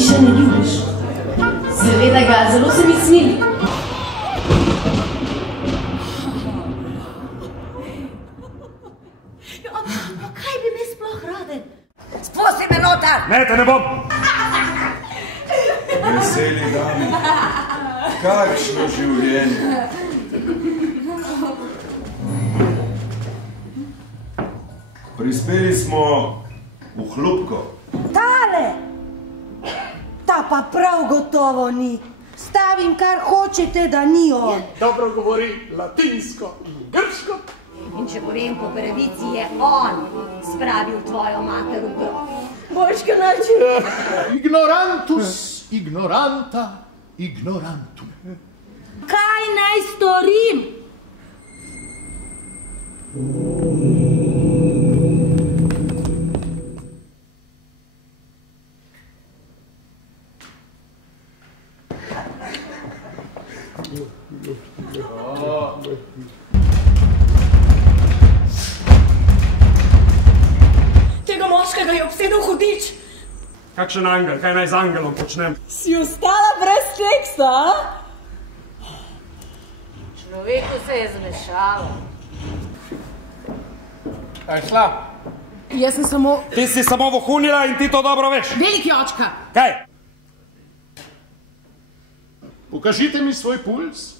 še ne ljubiš. Seveda ga, zelo se mi smili. Kaj bi mi sploh rade? Spusti me noter! Ne, te ne bom! Veseli dan, kakšno življenje. Prispeli smo v Hlupko. Tale! Ta pa prav gotovo ni. Stavim, kar hočete, da ni on. Dobro govori latinsko in grško. In če povem po pravici, je on spravil tvojo mater v grob. Božka način. Ignorantus, ignoranta, ignorantum. Kaj naj storim? Tega moškega je obsedel hudič. Kakšen angel, kaj naj z angelom počnem? Si ostala brez teksta, a? Človeku se je zmešalo. Kaj šla? Jaz sem samo... Ti si samo vohunila in ti to dobro veš. Veliki očka. Kaj? Pokažite mi svoj puls.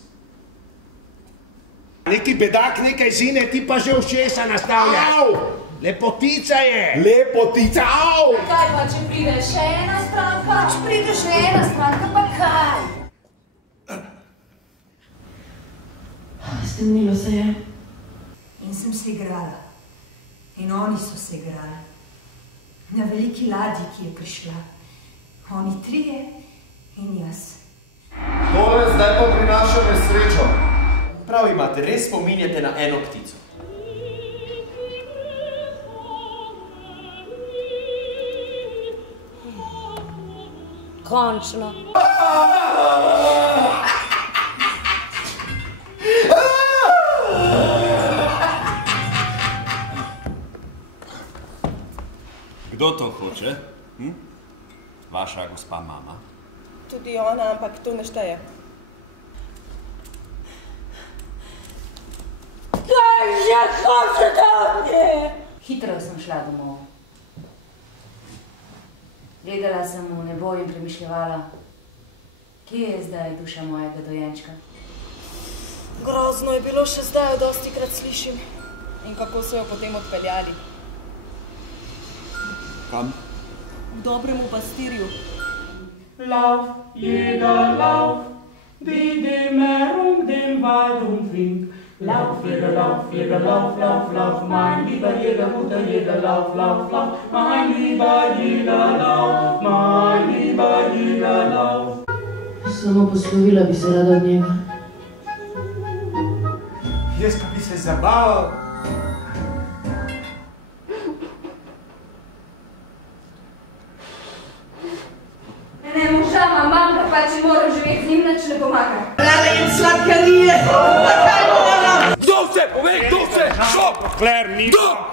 Neki bedak nekaj zine, ti pa že ušesa nastavljaš. Au! Lepotica je. Lepotica, au! Kaj pa, če pride še ena stranka? Če pride še ena stranka, pa kaj? Stemnilo se je. In sem se igrala. In oni so se igrali. Na veliki ladji, ki je prišla. Oni trije in jaz. Tole zdaj pa prinaša nesrečo. Prav imate, res spominjate na eno ptico. Končno. Kdo to hoče? Vaša gospa mama? Tudi ona, ampak to ne šteje. Kaj že hočete od nje? Hitro sem šla domov. Gledala sem v nebo in premišljevala, kje je zdaj duša mojega dojenčka. Grozno je bilo, še zdaj jo dostikrat slišim. In kako so jo potem odpeljali. Kam? K dobremu pastirju. Lauf, jeder lauf, die dem herum den Wald winkt. Lauf, jeder lauf, lauf, lauf, mein lieber jeder guter, jeder lauf, lauf, lauf, mein lieber jeder lauf, mein lieber jeder lauf. Samo poslovila bi se rada od njega. Jaz pa bi se zabaval. Ne, moža, manjka, pa če moram živeti z njim, nič ne pomaga. Rade in sladkarije! Kdo vse? Povej, kdo vse? Šop! Kler, ni. Kdo?